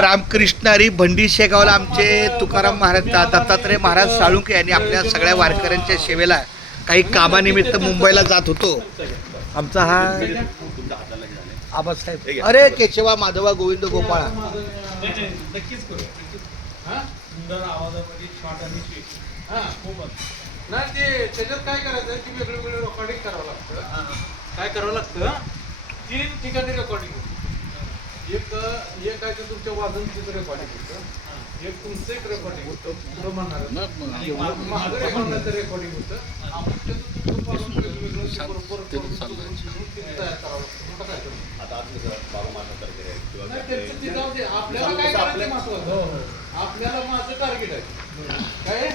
रामकृष्णारी भंडी शेगावला आमचे तुकाराम महाराज दत्तात्रय महाराज साळुंके यांनी आपल्या सगळ्या वारकऱ्यांच्या सेवेला काही कामानिमित्त मुंबईला जात होतो. आमचा हा आबासाहेब, अरे केशवा माधवा गोविंद गोपाळा. नक्कीच करू. सुंदर आवाजामध्ये शॉर्ट आणि स्वीट. नाही ते त्याच्यात काय करायचं की वेगळं वेगळं रेकॉर्डिंग करावं लागतं. काय करावं लागतं, 3 ठिकाणी रेकॉर्डिंग होतं. एक आहे ते तुमच्या वाजनचं रेकॉर्डिंग होतं, एक तुमचं एक रेकॉर्डिंग होतं, पुढं म्हणणार माझं रेकॉर्डिंगचं रेकॉर्डिंग होतं. आपल्याला काय करायचं महत्वाचं, आपल्याला माझं टार्गेट आहे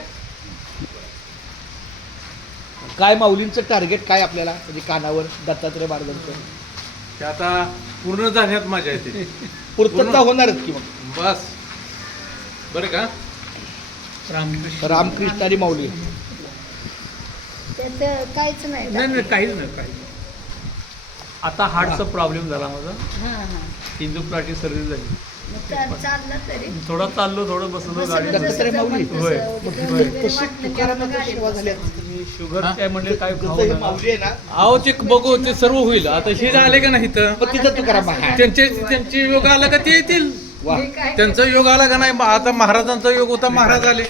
काय माऊलींचं टार्गेट काय आपल्याला, म्हणजे कानावर दत्तात्रय महाराजांचं ते आता पूर्ण झाल्यात माझ्या येते. पूर्तता होणारच की मग. बस बरं का. रामकृष्ण आणि माऊली त्यात काहीच नाही. नाही काहीच नाही. आता हार्टचा प्रॉब्लेम झाला माझा, हां हां. इंदुप्लाटी सर्जरी झाली. मग चाललं तरी थोडं चाललो, थोडं बसलो गाडी. दत्तात्रय माऊली. होय. कशी तुकारामाच्या सेवा झाल्या. शुगर काय म्हणले काय जसं हे माऊली आहे ना, अहो ते बघू ते सर्व होईल. आता हे आले का नाही तर पण तिथं तुकाराम आहे. त्यांचे योग आला का ते येतील. वा. त्यांचा योग आला का नाही. आता महाराजांचा योग होता, महाराज आले.